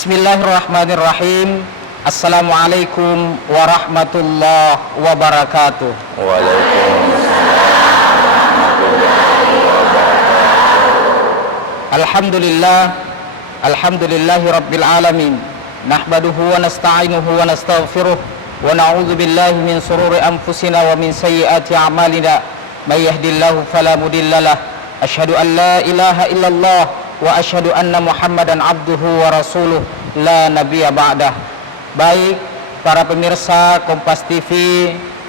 Bismillahirrahmanirrahim. Assalamualaikum warahmatullahi wabarakatuh. Alhamdulillah, alhamdulillahi rabbil alamin. Nahmaduhu wa nasta'inuhu wa nastaghfiruh wa na'udzu billahi min shururi anfusina wa min sayyiati a'malina. May yahdihillahu fala mudhillalah. Asyhadu an la ilaha illallah wa asyhadu anna Muhammadan abduhu wa rasuluh la nabiyya ba'dah. Baik para pemirsa Kompas TV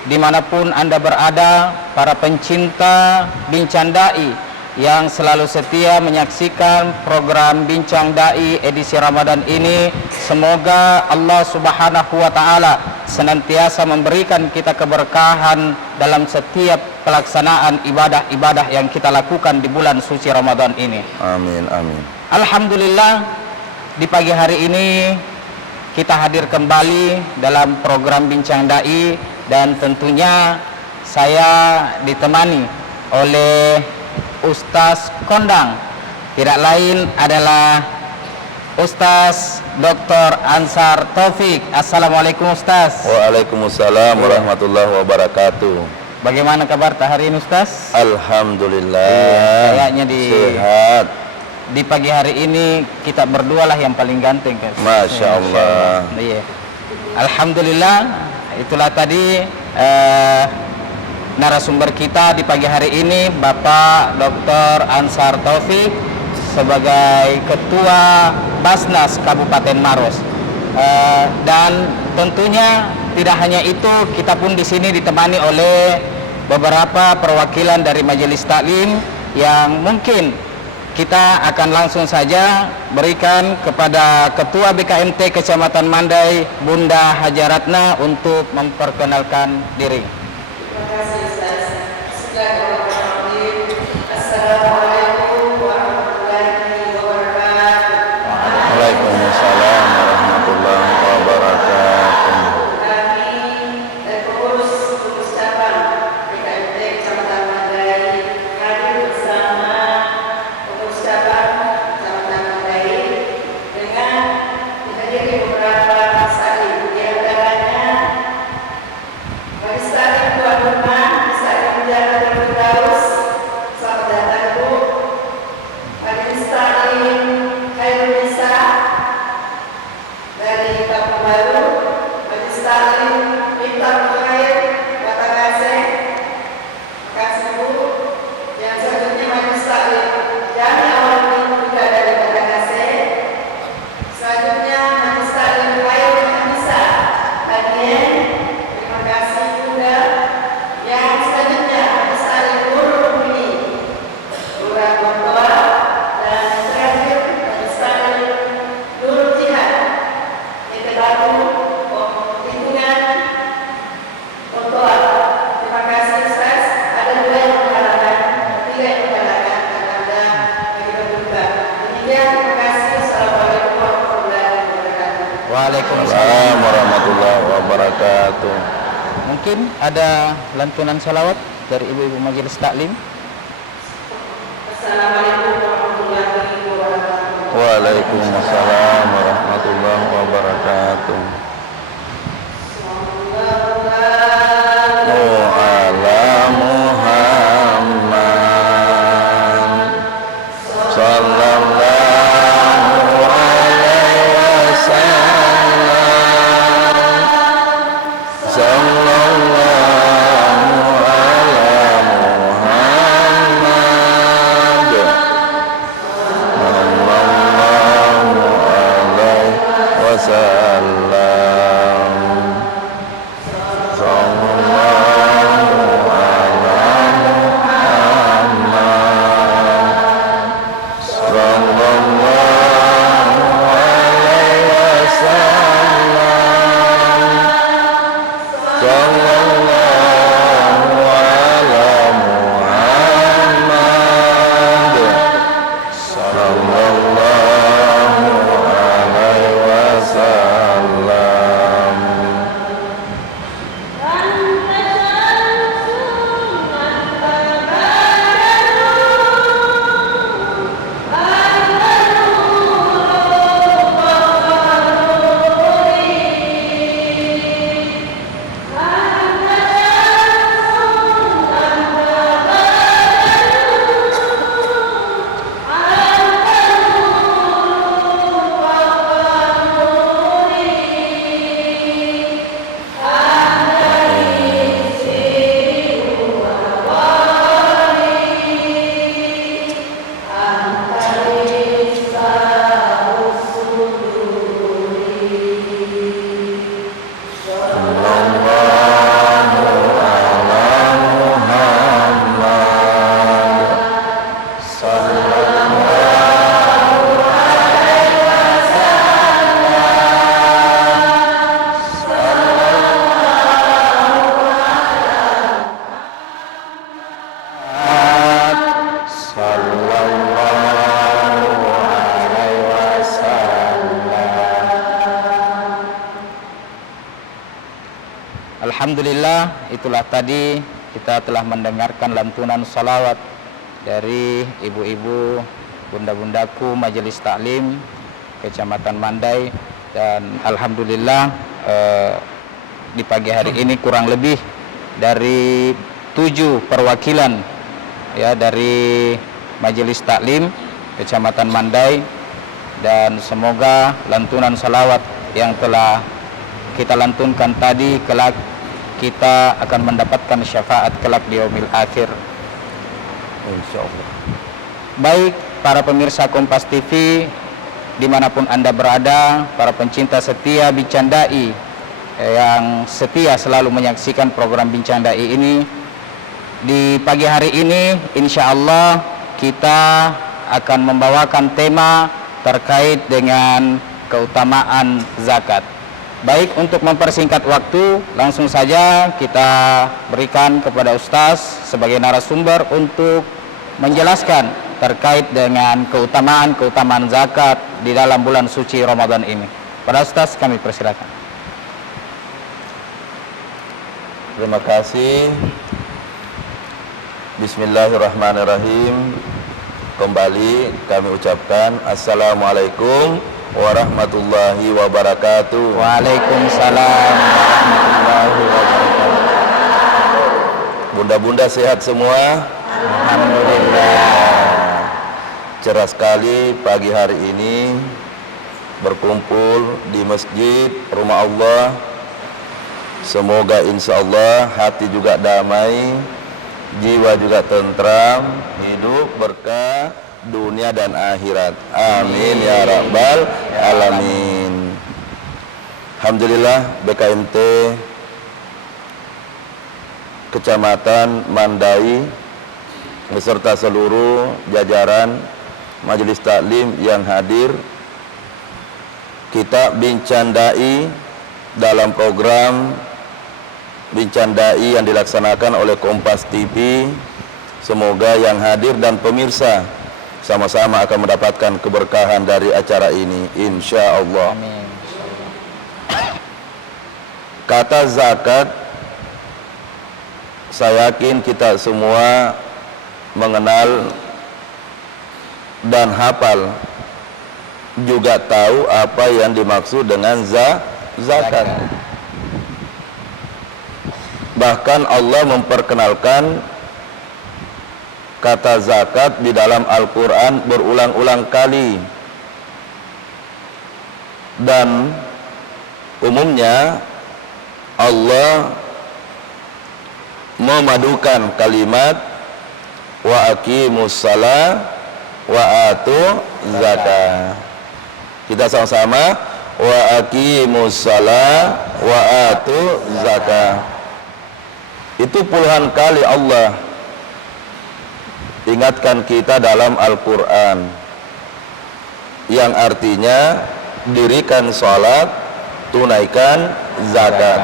dimanapun Anda berada, para pencinta Bincang Dai yang selalu setia menyaksikan program Bincang Dai edisi Ramadan ini, semoga Allah Subhanahu wa Ta'ala senantiasa memberikan kita keberkahan dalam setiap pelaksanaan ibadah-ibadah yang kita lakukan di bulan suci Ramadan ini. Amin, amin. Alhamdulillah, di pagi hari ini kita hadir kembali dalam program Bincang Dai, dan tentunya saya ditemani oleh Ustaz Kondang, tidak lain adalah Ustaz Dr. Ansar Taufik. Assalamualaikum Ustaz. Waalaikumsalam warahmatullahi wabarakatuh. Bagaimana kabar hari ini Ustaz? Alhamdulillah. Kayaknya sehat. Di pagi hari ini kita berdua lah yang paling ganteng kan? Masya Allah. Iya. Alhamdulillah, itulah tadi narasumber kita di pagi hari ini, Bapak Dr. Ansar Taufik sebagai Ketua Basnas Kabupaten Maros. Dan tentunya tidak hanya itu, kita pun di sini ditemani oleh beberapa perwakilan dari Majelis Taklim yang mungkin kita akan langsung saja berikan kepada Ketua BKMT Kecamatan Mandai, Bunda Hajaratna, untuk memperkenalkan diri. Terima kasih Ustaz. Bismillahirrahmanirrahim. Assalamualaikum warahmatullahi wabarakatuh. Waalaikumsalam warahmatullahi wabarakatuh. Kami dan pengurus gugus cabang BKMT Kecamatan Mandai hadir bersama pengurus cabang Kecamatan Mandai dengan dihadiri beberapa saling, di antaranya Majelis Taklim tuan rumah, Majelis Taklim Jalan Firdaus, selamat datang Bu. Majelis Taklim Khairul Nisa dari Kampung Baru, Majelis Taklim Bintang Khair Batangasem. Terima kasih Bu. Yang selanjutnya Majelis Taklim Jami Awal Minggu juga dari Batangasem. Selanjutnya Majelis Taklim Khair Nisa Hadien. Terima kasih juga. Yang selanjutnya Majelis Taklim Nurul Muni Lurah Gontor, dan terakhir Majelis Taklim Nurul Jihad Ente Baru Lingkungan Gontor. Terima kasih Ustaz. Ada dua yang mengharapkan, tiga yang mengharapkan akan Anda bagi berbuka. Demikian, terima kasih. Assalamualaikum warahmatullahi wabarakatuh. Waalaikumsalam. Assalamualaikum warahmatullahi wabarakatuh. Mungkin ada lantunan salawat dari ibu-ibu Majelis Taklim. Assalamualaikum warahmatullahi wabarakatuh. Waalaikumsalam warahmatullahi wabarakatuh. Ala Muhammad sallallahu alaihi wasallam, sallallahu ala Muhammad sallallahu alaihi wasallam. Alhamdulillah, itulah tadi kita telah mendengarkan lantunan salawat dari ibu-ibu, bunda-bundaku Majelis Taklim Kecamatan Mandai. Dan Alhamdulillah di pagi hari ini kurang lebih dari 7 perwakilan ya dari Majelis Taklim Kecamatan Mandai, dan semoga lantunan salawat yang telah kita lantunkan tadi kelak kita akan mendapatkan syafaat kelak di yaumil akhir, insyaallah. Baik para pemirsa Kompas TV dimanapun Anda berada, para pencinta setia Bincang Dai yang setia selalu menyaksikan program Bincang Dai ini, di pagi hari ini insya Allah kita akan membawakan tema terkait dengan keutamaan zakat. Baik, untuk mempersingkat waktu, langsung saja kita berikan kepada Ustaz sebagai narasumber untuk menjelaskan terkait dengan keutamaan zakat di dalam bulan suci Ramadan ini. Pada Ustaz kami persilakan. Terima kasih. Bismillahirrahmanirrahim. Kembali kami ucapkan Assalamualaikum warahmatullahi wabarakatuh. Waalaikumsalam warahmatullahi wabarakatuh. Bunda-bunda sehat semua? Alhamdulillah. Cerah sekali pagi hari ini berkumpul di masjid rumah Allah. Semoga insya Allah hati juga damai, jiwa juga tentram, hidup berkah dunia dan akhirat. Amin ya rabbal alamin. Alhamdulillah, BKMT Kecamatan Mandai beserta seluruh jajaran Majelis Taklim yang hadir, kita Bincang Dai dalam program Bincang Dai yang dilaksanakan oleh Kompas TV. Semoga yang hadir dan pemirsa sama-sama akan mendapatkan keberkahan dari acara ini, insya Allah. Amin. Kata zakat, saya yakin kita semua mengenal dan hafal, juga tahu apa yang dimaksud dengan zakat. Bahkan Allah memperkenalkan kata zakat di dalam Al-Quran berulang-ulang kali. Dan umumnya Allah memadukan kalimat wa aqimus shalah wa atu zakat. Kita sama-sama wa aqimus shalah wa atu zakat. Itu puluhan kali Allah ingatkan kita dalam Al-Quran, yang artinya dirikan sholat, tunaikan zakat.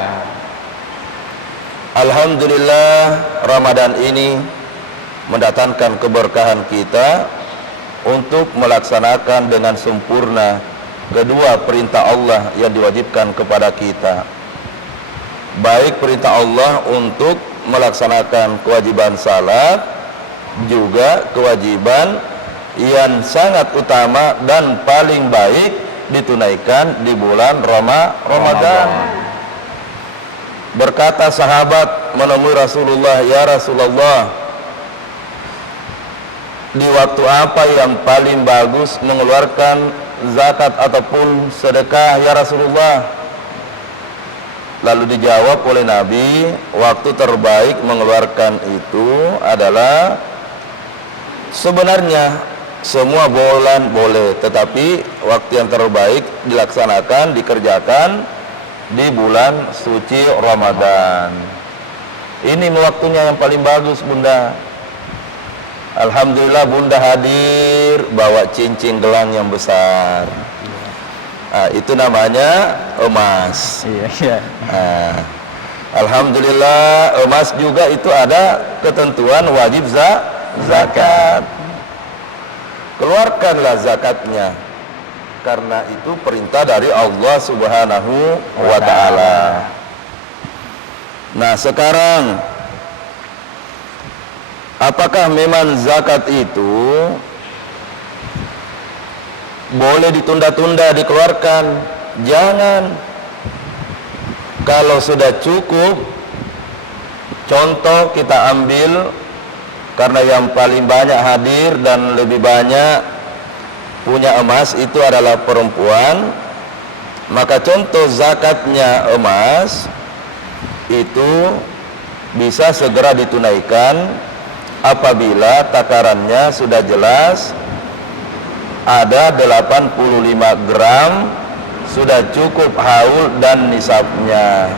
Alhamdulillah, Ramadan ini mendatangkan keberkahan kita untuk melaksanakan dengan sempurna kedua perintah Allah yang diwajibkan kepada kita. Baik perintah Allah untuk melaksanakan kewajiban salat, juga kewajiban yang sangat utama dan paling baik ditunaikan di bulan Ramadan. Berkata sahabat menemui Rasulullah, ya Rasulullah, di waktu apa yang paling bagus mengeluarkan zakat ataupun sedekah ya Rasulullah? Lalu dijawab oleh Nabi, waktu terbaik mengeluarkan itu adalah, sebenarnya semua bulan boleh, tetapi waktu yang terbaik dilaksanakan, dikerjakan di bulan suci Ramadan. Ini waktunya yang paling bagus, Bunda. Alhamdulillah Bunda hadir bawa cincin gelang yang besar. Itu namanya emas. Iya. Alhamdulillah, emas juga itu ada ketentuan wajib zakat. Keluarkanlah zakatnya, karena itu perintah dari Allah Subhanahu wa ta'ala. Nah sekarang, apakah memang zakat itu boleh ditunda-tunda dikeluarkan? Jangan. Kalau sudah cukup, contoh kita ambil, karena yang paling banyak hadir dan lebih banyak punya emas itu adalah perempuan, maka contoh zakatnya emas itu bisa segera ditunaikan apabila takarannya sudah jelas ada 85 gram, sudah cukup haul dan nisabnya.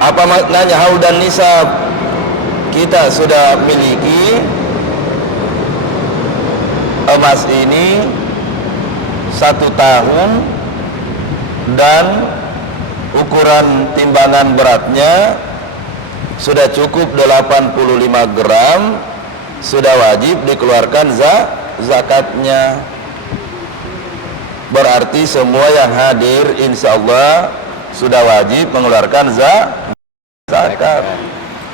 Apa maknanya haul dan nisab? Kita sudah miliki emas ini 1 tahun dan ukuran timbangan beratnya sudah cukup 85 gram, sudah wajib dikeluarkan zakatnya. Berarti semua yang hadir insya Allah sudah wajib mengeluarkan zakat.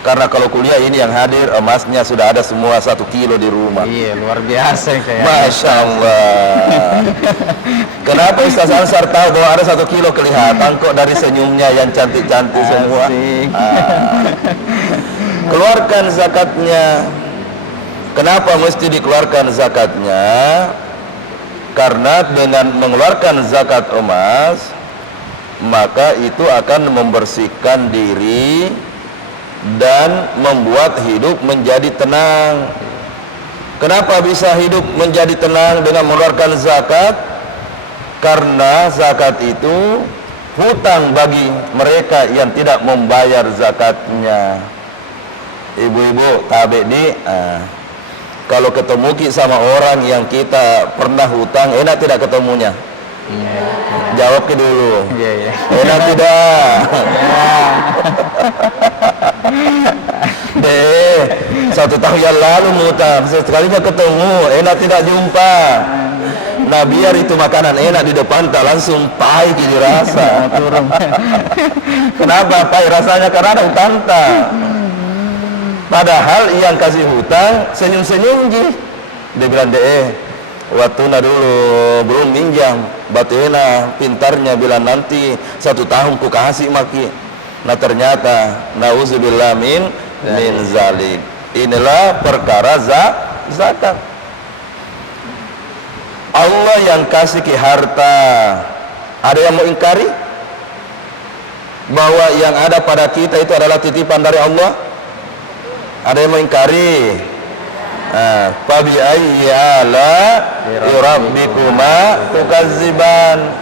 Karena kalau kuliah ini yang hadir emasnya sudah ada semua 1 kilo di rumah. Iya, luar biasa kayak. Masya Allah. Kenapa Ustaz Ansar tahu bahwa ada 1 kilo kelihatan kok dari senyumnya yang cantik-cantik semua. Keluarkan zakatnya. Kenapa mesti dikeluarkan zakatnya? Karena dengan mengeluarkan zakat emas, maka itu akan membersihkan diri dan membuat hidup menjadi tenang. Kenapa bisa hidup menjadi tenang dengan mengeluarkan zakat? Karena zakat itu hutang bagi mereka yang tidak membayar zakatnya. Ibu-ibu tabe di kalau ketemu sama orang yang kita pernah hutang, enak tidak ketemunya? Jawab ke dulu. Enak tidak? Deh, 1 tahun yang lalu ngutang, sekalinya ketemu, enak tidak jumpa. Nah biar itu makanan enak di depan tak langsung pahit dirasa. Kenapa pahit rasanya? Karena ada hutang tak. Padahal yang kasih hutang senyum-senyum ji. Dia bilang waktu dulu belum minjam, batena pintarnya bilang nanti 1 tahun ku kasih maki. Nah ternyata nauzubillah min zalik. Inilah perkara zakat. Allah yang kasih ke harta. Ada yang mau ingkari bahwa yang ada pada kita itu adalah titipan dari Allah? Ada yang mengingkari? Fabi ayyi ala rabbikuma tukazziban.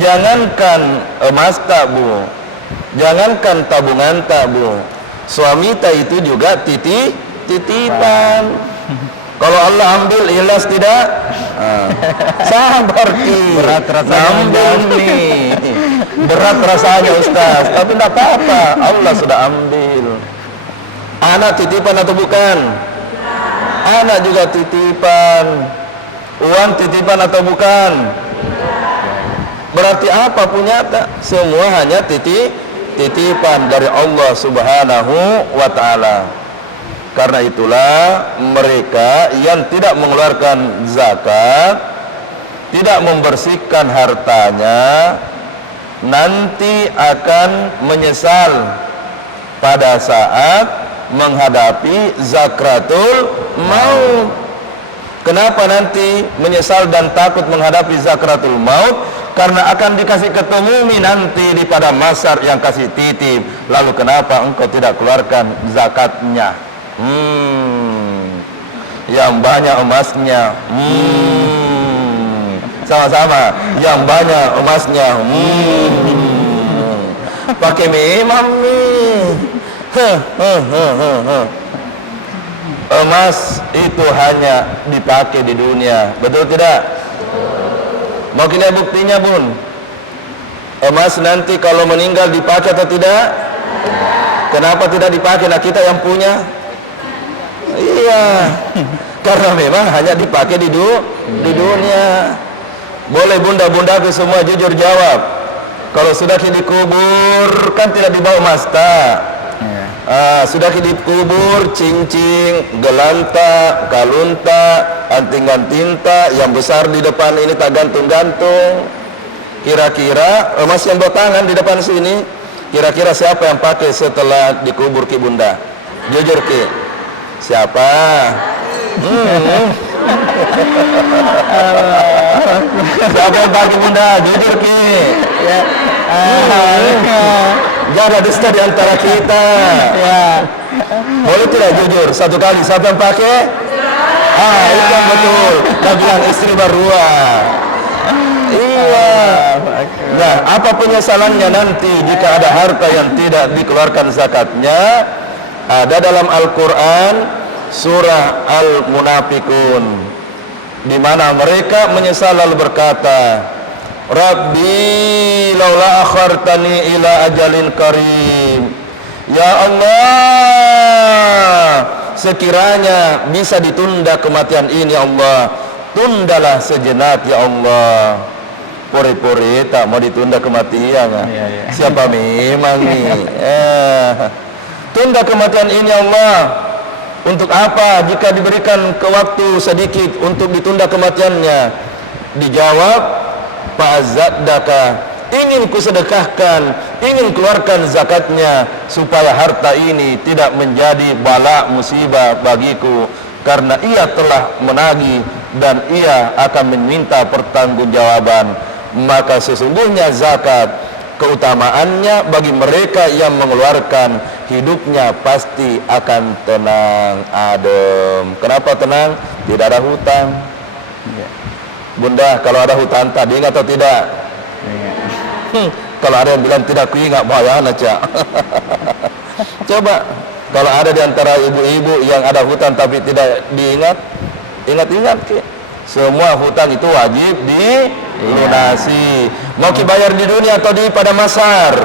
Jangankan emas tak bu, jangankan tabungan tak bu, suami tak itu juga titipan. Kalau Allah ambil ikhlas tidak? Sabar ki. Berat rasanya nih. Berat rasanya Ustaz, tapi tidak apa-apa. Allah sudah ambil. Anak titipan atau bukan? Anak juga titipan. Uang titipan atau bukan? Berarti apa punya tak? Semua hanya titipan dari Allah Subhanahu wa ta'ala. Karena itulah mereka yang tidak mengeluarkan zakat, tidak membersihkan hartanya, nanti akan menyesal pada saat menghadapi zakratul maut. Kenapa nanti menyesal dan takut menghadapi zakratul maut? Karena akan dikasih ketemu nanti di pada masar yang kasih titip. Lalu kenapa engkau tidak keluarkan zakatnya? Yang banyak emasnya. Sama-sama. Yang banyak emasnya. Pakai memang nih. Emas itu hanya dipakai di dunia, betul tidak? Mau kita buktinya bun? Emas nanti kalau meninggal dipakai atau tidak? Kenapa tidak dipakai? Nah kita yang punya. Iya, karena memang hanya dipakai di dunia. Boleh bunda-bundaku semua jujur jawab. Kalau sudah dikubur kan tidak dibawa masta. Sudah dikubur cincin, gelanta, kalunta, antingan tinta yang besar di depan ini tak gantung-gantung. Kira-kira Mas yang bawa tangan di depan sini, kira-kira siapa yang pakai setelah dikubur Ki Bunda? Jujur Ki, siapa? Siapa yang pakai Bunda? Jujur Ki. Jangan dusta di antara kita. Boleh tidak jujur? Satu kali, siapa yang pakai? Itu yang betul. Dan bilang istri berdua. Iya. Nah, apa penyesalannya nanti jika ada harta yang tidak dikeluarkan zakatnya? Ada dalam Al-Quran surah Al-Munafikun, di mana mereka menyesal lalu berkata, Rabbi laula akhartani ila ajalin karim. Ya Allah, sekiranya bisa ditunda kematian ini Allah, tundalah sejenak ya Allah. Pore-pore tak mau ditunda kematian. Siapa memang nih? Tunda kematian ini Allah. Untuk apa jika diberikan ke waktu sedikit untuk ditunda kematiannya? Dijawab, fa'azaddaka, ingin kusedekahkan, ingin keluarkan zakatnya supaya harta ini tidak menjadi bala musibah bagiku, karena ia telah menagih dan ia akan meminta pertanggungjawaban. Maka sesungguhnya zakat keutamaannya bagi mereka yang mengeluarkan, hidupnya pasti akan tenang adem. Kenapa tenang? Tidak ada hutang. Bunda, kalau ada hutang tadi ingat atau tidak? Kalau ada yang bilang tidak kuingat, bahaya aja. Coba kalau ada di antara ibu-ibu yang ada hutang tapi tidak diingat, ingat-ingat Ki. Semua hutang itu wajib dilunasi. Mau Ki bayar di dunia atau di pada masar?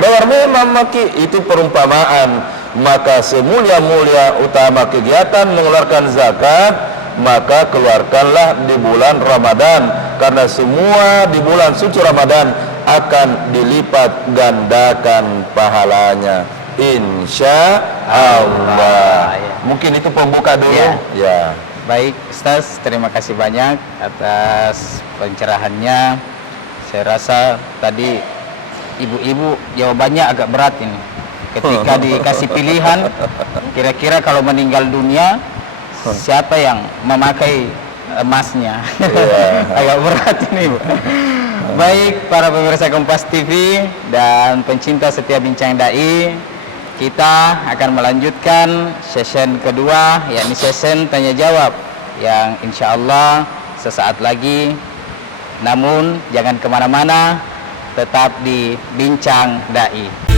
Bayar memang Ki, itu perumpamaan. Maka semulia-mulia utama kegiatan mengeluarkan zakat, maka keluarkanlah di bulan Ramadan, karena semua di bulan suci Ramadan akan dilipat gandakan pahalanya, insya Allah. Mungkin itu pembuka dulu. Ya. Baik Ustaz, terima kasih banyak atas pencerahannya. Saya rasa tadi ibu-ibu jawabannya agak berat ini. Ketika dikasih pilihan, kira-kira kalau meninggal dunia siapa yang memakai emasnya? Agak berat ini, Bu. Baik para pemirsa Kompas TV dan pencinta setia Bincang Dai, kita akan melanjutkan session kedua, yakni session tanya jawab yang insya Allah sesaat lagi. Namun jangan kemana-mana, tetap di Bincang Dai.